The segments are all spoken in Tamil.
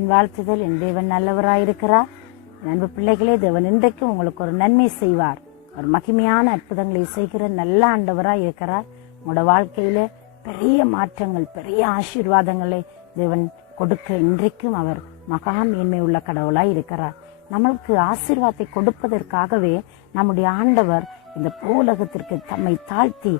அம்மாவின் வாழ்த்துதல். என் தேவன் நல்லவராயிருக்கிறார். அன்பு பிள்ளைகளே, தேவன் இன்றைக்கும் உங்களுக்கு ஒரு நன்மை செய்வார். ஒரு மகிமையான அற்புதங்களை செய்கிற நல்ல ஆண்டவராய் இருக்கிறார். உங்களோட வாழ்க்கையில பெரிய மாற்றங்கள், பெரிய ஆசீர்வாதங்களை தேவன் கொடுக்க இன்றைக்கும் அவர் மகா மேன்மை உள்ள கடவுளாய் இருக்கிறார். நம்மளுக்கு ஆசீர்வாதத்தை கொடுப்பதற்காகவே நம்முடைய ஆண்டவர் இந்த பூலகத்திற்கு தம்மை தாழ்த்தி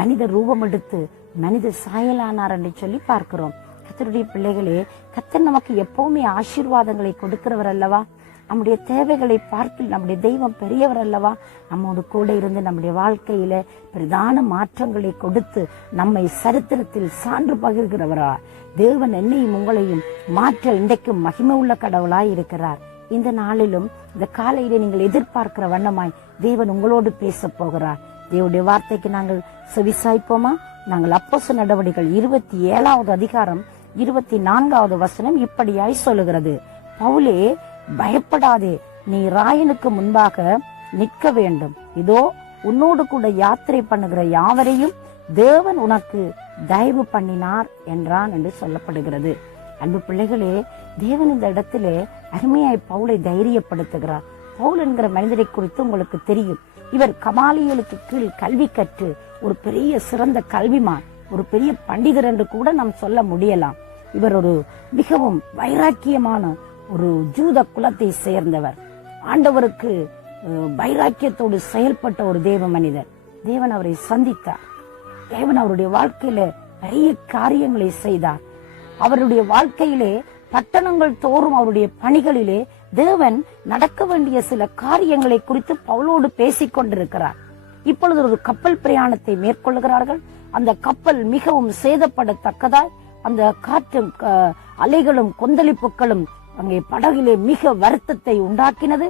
மனித ரூபம் எடுத்து மனித சாயலானார் என்று சொல்லி பார்க்கிறோம். கர்த்தருடைய பிள்ளைகளே, கர்த்தர் நமக்கு எப்பவுமே ஆசீர்வாதங்களை கொடுக்கிறவர் அல்லவா? நம்முடைய தேவைகளை பார்த்து நம்முடைய தெய்வம் பெரியவர் அல்லவா? நம்மோடு கூட இருந்து நம்முடைய வாழ்க்கையில பிரதான மாற்றங்களை கொடுத்து நம்மை சரித்திரத்தில் சான்று பகிர்கிறவரா தேவன் என்னையும் உங்களையும் மாற்ற இன்றைக்கும் மகிமை உள்ள கடவுளாய் இருக்கிறார். இந்த நாளிலும் இந்த காலையில நீங்கள் எதிர்பார்க்கிற வண்ணமாய் தேவன் உங்களோடு பேச போகிறார். தேவனுடைய வார்த்தைக்கு நாங்கள் செவிசாய்ப்போமா? நாங்கள் அப்போஸ்தலர் நடவடிக்கைகள் 27வது அதிகாரம் 24வது வசனம் இப்படியாய் சொல்லுகிறது. பவுலே, பயப்படாதே, நீ ராயனுக்கு முன்பாக நிற்க வேண்டும். இதோ உன்னோடு கூட யாத்திரை பண்ணுகிற யாவரையும் தேவன் உனக்கு தயவு பண்ணினார் என்றான் என்று சொல்லப்படுகிறது. அன்பு பிள்ளைகளே, தேவன் இந்த இடத்திலே அருமையாய் பவுலை தைரியப்படுத்துகிறார். பவுல் என்கிற மனிதரை குறித்து உங்களுக்கு தெரியும். இவர் கமாலியலுக்கு கீழ் கல்வி கற்று ஒரு பெரிய சிறந்த கல்விமான், ஒரு பெரிய பண்டிதர் என்று கூட நாம் சொல்ல முடியலாம். இவர் ஒரு மிகவும் வைராக்கியமான ஒரு ஜூத குலத்தை சேர்ந்தவர். ஆண்டவருக்கு வைராக்கியத்தோடு செயல்பட்ட ஒரு தேவ மனிதர். தேவன் அவரை சந்தித்தார். தேவன் அவருடைய வாழ்க்கையில பெரிய காரியங்களை செய்தார். அவருடைய வாழ்க்கையிலே பட்டணங்கள் தோறும் அவருடைய பணிகளிலே தேவன் நடக்க வேண்டிய சில காரியங்களை குறித்து பவுலோடு பேசிக் கொண்டிருக்கிறார். இப்பொழுது ஒரு கப்பல் பிரயாணத்தை மேற்கொள்கிறார்கள். அந்த கப்பல் மிகவும் சேதப்படத்தக்கதாய் அந்த காற்றும் அலைகளும் கொந்தளிப்புகளும் அங்கே படகிலே மிக வருத்தத்தை உண்டாக்கினது.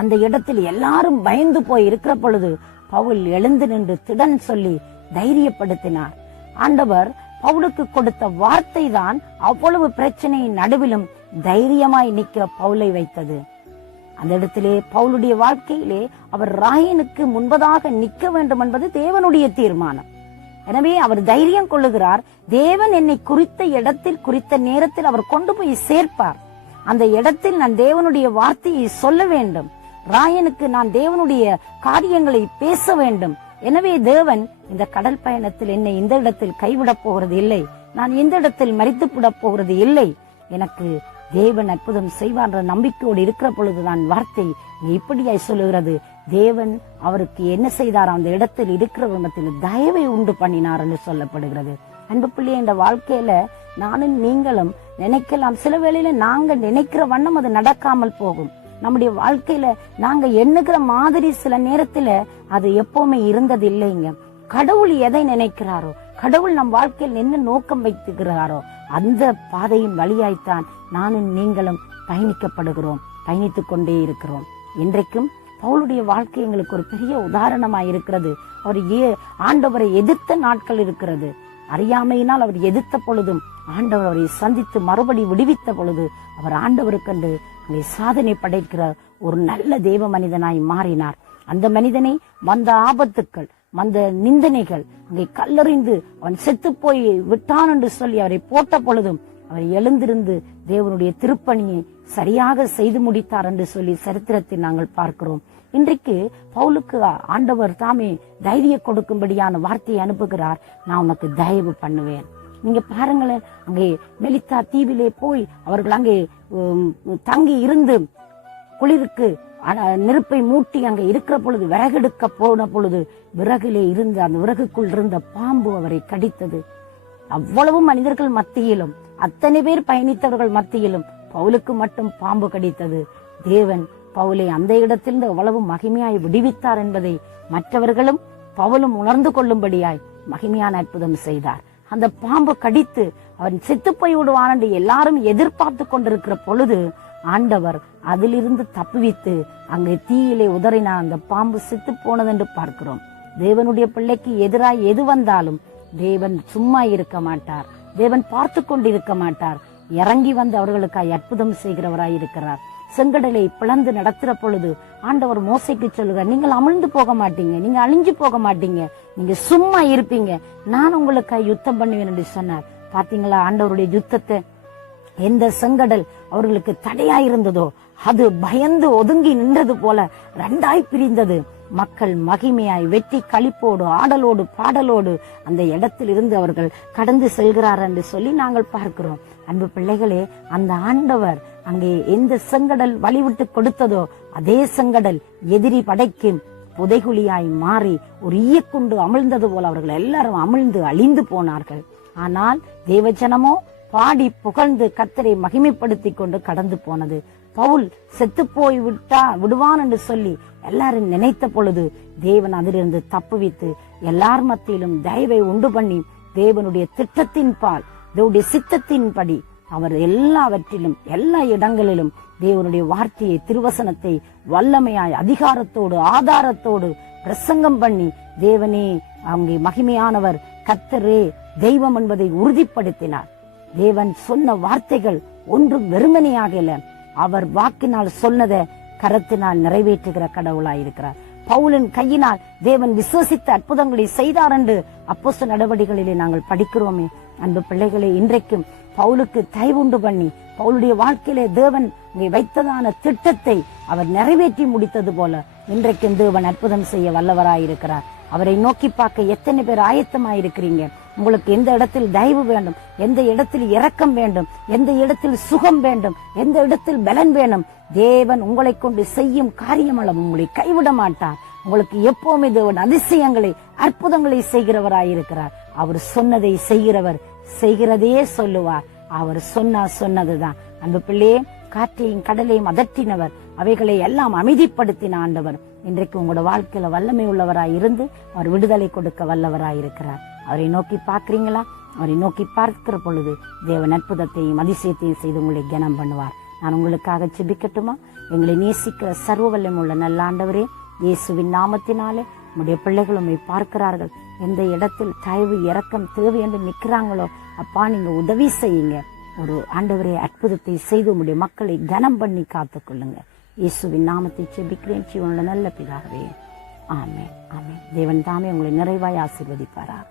அந்த இடத்தில் எல்லாரும் பயந்து போய் இருக்கிற பொழுது பவுல் எழுந்து நின்று திடன் சொல்லி தைரியப்படுத்தினார். ஆண்டவர் பவுலுக்கு கொடுத்த வார்த்தை தான் அவ்வளவு பிரச்சனையின் நடுவிலும் தைரியமாய் நிற்க பவுலை வைத்தது. அந்த இடத்திலே பவுலுடைய வாழ்க்கையிலே அவர் ராயனுக்கு முன்பதாக நிற்க வேண்டும் என்பது தேவனுடைய தீர்மானம். எனவே அவர் தைரியம் கொள்ளுகிறார். தேவன் என்னை குறித்த இடத்தில் குறித்த நேரத்தில் அவர் கொண்டு போய் சேர்ப்பார். அந்த இடத்தில் நான் தேவனுடைய வார்த்தையை சொல்ல வேண்டும். ராயனுக்கு நான் தேவனுடைய காரியங்களை பேச வேண்டும். எனவே தேவன் இந்த கடல் பயணத்தில் என்னை இந்த இடத்தில் கைவிடப் போகிறது இல்லை. நான் இந்த இடத்தில் மரித்துவிடப் போகிறது இல்லை. எனக்கு தேவன் அற்புதம் செய்வார் என்ற நம்பிக்கையோடு இருக்கிற பொழுது நான் வார்த்தை இப்படியாய் சொல்லுகிறது. தேவன் அவருக்கு என்ன செய்தார்? அந்த இடத்தில் இருக்கிற விதத்தில் தயவை உண்டு பண்ணினார் என்று சொல்லப்படுகிறது. அன்பு பிள்ளை, இந்த வாழ்க்கையில நானும் நீங்களும் நினைக்கலாம், சில வேளையில நாங்க நினைக்கிற வண்ணம் அது நடக்காமல் போகும். நம்முடைய வாழ்க்கையில நாங்க எண்ணுகிற மாதிரி சில நேரத்துல அது எப்பவுமே இருந்தது இல்லைங்க. கடவுள் எதை நினைக்கிறாரோ, கடவுள் நம் வாழ்க்கையில் என்ன நோக்கம் வைத்துக்கிறாரோ அந்த பாதையின் வழியாய்த்தான் நானும் நீங்களும் பயணிக்கப்படுகிறோம், பயணித்துக் கொண்டே இருக்கிறோம். இன்றைக்கும் பவுலுடைய வாழ்க்கை எங்களுக்கு ஒரு பெரிய உதாரணமாய் இருக்கிறது. அவர் ஆண்டவரை எதிர்த்த நாட்கள் இருக்கிறது. அறியாமையினால் அவர் எதிர்த்த பொழுதும் ஆண்டவர் அவரை சந்தித்து மறுபடி விடுவித்த பொழுது அவர் ஆண்டவருக்கென்று அங்கே சாதனை படைக்கிற ஒரு நல்ல தேவ மனிதனாய் மாறினார். அந்த மனிதனை வந்த ஆபத்துக்கள், வந்த நிந்தனைகள், அங்கே கல்லறிந்து அவன் செத்து போய் விட்டான் என்று சொல்லி அவரை போட்ட பொழுதும் அவர் எழுந்திருந்து தேவனுடைய திருப்பணியை சரியாக செய்து முடித்தார் என்று சொல்லி சரித்திரத்தில் நாங்கள் பார்க்கிறோம். இன்றைக்கு பவுலுக்கு ஆண்டவர் தாமே தைரிய கொடுக்கும்படியான வார்த்தையை அனுப்புகிறார். நான் உனக்கு தயவு பண்ணுவேன். நீங்க பாருங்களேன், அங்கே மெலித்தா தீவிலே போய் அவர்கள் அங்கே தங்கி இருந்து குளிருக்கு நெருப்பை மூட்டி அங்கே இருக்கிற பொழுது விறகெடுக்க போன பொழுது விறகிலே இருந்து அந்த விறகுக்குள் இருந்த பாம்பு அவரை கடித்தது. அவ்வளவு மனிதர்கள் மத்தியிலும், அத்தனை பேர் பயணித்தவர்கள் மத்தியிலும் பவுலுக்கு மட்டும் பாம்பு கடித்தது. தேவன் பவுலை அந்த இடத்திலிருந்து அவ்வளவு மகிமையாய் விடுவித்தார் என்பதை மற்றவர்களும் பவுலும் உணர்ந்து கொள்ளும்படியாய் மகிமையான அற்புதம் செய்தார். அந்த பாம்பு கடித்து அவன் செத்து போய் விடுவான் என்று எல்லாரும் எதிர்பார்த்து கொண்டிருக்கிற பொழுது ஆண்டவர் அதிலிருந்து தப்புவித்து அங்கே தீயிலே உதறினார். அந்த பாம்பு செத்து போனது என்று பார்க்கிறோம். தேவனுடைய பிள்ளைக்கு எதிராய் எது வந்தாலும் தேவன் சும்மா இருக்க மாட்டார். தேவன் பார்த்து கொண்டிருக்க மாட்டார். இறங்கி வந்து அவர்களுக்காய் அற்புதம் செய்கிறவராய் இருக்கிறார். செங்கடலை பிளந்து நடத்துற பொழுது ஆண்டவர் மோசைக்கு சொல்லுகிறார், நீங்கள் அமிழ்ந்து போக மாட்டீங்க, நீங்க அழிஞ்சு போக மாட்டீங்க, நீங்க சும்மா இருப்பீங்க, நான் உங்களுக்காய் யுத்தம் பண்ணுவேன் என்று சொன்னார். பாத்தீங்களா ஆண்டவருடைய யுத்தத்தை? எந்த செங்கடல் அவர்களுக்கு தடையாயிருந்ததோ அது பயந்து ஒதுங்கி நின்றது போல 2ஆய் பிரிந்தது. மக்கள் மகிமையாய் வெற்றி களிப்போடு ஆடலோடு பாடலோடு அந்த இடத்தில் இருந்து அவர்கள் கடந்து செல்கிறார் என்று சொல்லி நாங்கள் பார்க்கிறோம். அன்பு பிள்ளைகளே, அந்த ஆண்டவர் அங்கே எந்த செங்கடல் வழிவிட்டு கொடுத்ததோ அதே செங்கடல் எதிரி படைக்கு புதைகுழியாய் மாறி ஒரு ஈயக்குண்டு அமிழ்ந்தது போல அவர்கள் எல்லாரும் அமிழ்ந்து அழிந்து போனார்கள். ஆனால் தேவஜனமோ பாடி புகழ்ந்து கர்த்தரை மகிமைப்படுத்தி கொண்டு கடந்து போனது. பவுல் செத்து போய் விடுவான் என்று சொல்லி எல்லாரும் நினைத்த பொழுது தேவன் அதிலிருந்து தப்புவித்து எல்லார் மத்தியிலும் தயவை உண்டு பண்ணி தேவனுடைய திட்டத்தின் பால் தேவனுடைய சித்தத்தின்படி அவர் எல்லாவற்றிலும் எல்லா இடங்களிலும் தேவனுடைய வார்த்தையை திருவசனத்தை வல்லமையாய் அதிகாரத்தோடு ஆதாரத்தோடு பிரசங்கம் பண்ணி தேவனே அங்கே மகிமையானவர் கர்த்தரே தெய்வம் என்பதை உறுதிப்படுத்தினார். தேவன் சொன்ன வார்த்தைகள் ஒன்றும் வெறுமனையாகல, அவர் வாக்கினால் சொன்னதை கரத்தினால் நிறைவேற்றுகிற கடவுளாயிருக்கிறார். பவுலின் கையினால் தேவன் விசுவசித்த அற்புதங்களை செய்தார் என்று அப்போஸ்தலர் நடவடிக்கைகளிலே நாங்கள் படிக்கிறோமே. அன்பு பிள்ளைகளை, இன்றைக்கும் பவுலுக்கு தயவுண்டு பண்ணி பவுலுடைய வாழ்க்கையிலே தேவன் வைத்ததான திட்டத்தை அவர் நிறைவேற்றி முடித்தது போல இன்றைக்கும் தேவன் அற்புதம் செய்ய வல்லவராயிருக்கிறார். அவரை நோக்கி பார்க்க எத்தனை பேர் ஆயத்தமாயிருக்கிறீங்க? உங்களுக்கு எந்த இடத்தில் தயவு வேண்டும், எந்த இடத்தில் இரக்கம் வேண்டும், எந்த இடத்தில் சுகம் வேண்டும், எந்த இடத்தில் பலன் வேணும், தேவன் உங்களை கொண்டு செய்யும் காரியமளவு உங்களை கைவிட மாட்டார். உங்களுக்கு எப்பவுமே தேவன் அதிசயங்களை அற்புதங்களை செய்கிறவராயிருக்கிறார். அவர் சொன்னதை செய்கிறவர், செய்கிறதையே சொல்லுவார். அவர் சொன்னதுதான். அன்பு பிள்ளையே, காற்றையும் கடலையும் அதட்டினவர், அவைகளை எல்லாம் அமைதிப்படுத்தின ஆண்டவர் இன்றைக்கு உங்களோட வாழ்க்கையில வல்லமை உள்ளவராய் இருந்து அவர் விடுதலை கொடுக்க வல்லவராயிருக்கிறார். அவரை நோக்கி பார்க்கிறீங்களா? அவரை நோக்கி பார்க்கிற பொழுது தேவன் அற்புதத்தையும் அதிசயத்தையும் செய்து உங்களை கனம் பண்ணுவார். நான் உங்களுக்காக ஜெபிக்கட்டுமா? எங்களை நேசிக்கிற சர்வ வல்லமை உள்ள நல்ல ஆண்டவரே, இயேசுவின் நாமத்தினாலே உங்களுடைய பிள்ளைகள் உண்மை பார்க்கிறார்கள். எந்த இடத்தில் தயவு இரக்கம் தேவை என்று நிற்கிறாங்களோ அப்பா, நீங்க உதவி செய்யுங்க. ஒரு ஆண்டவரே அற்புதத்தை செய்து உங்களுடைய மக்களை கனம் பண்ணி காத்துக் கொள்ளுங்க. இயேசுவின் நாமத்தை ஜெபிக்கிறேன் ஜீவனுள்ள நல்ல பிதாவே, ஆமென், ஆமென். தேவன் தாமே உங்களை நிறைவாய் ஆசீர்வதிப்பாராக.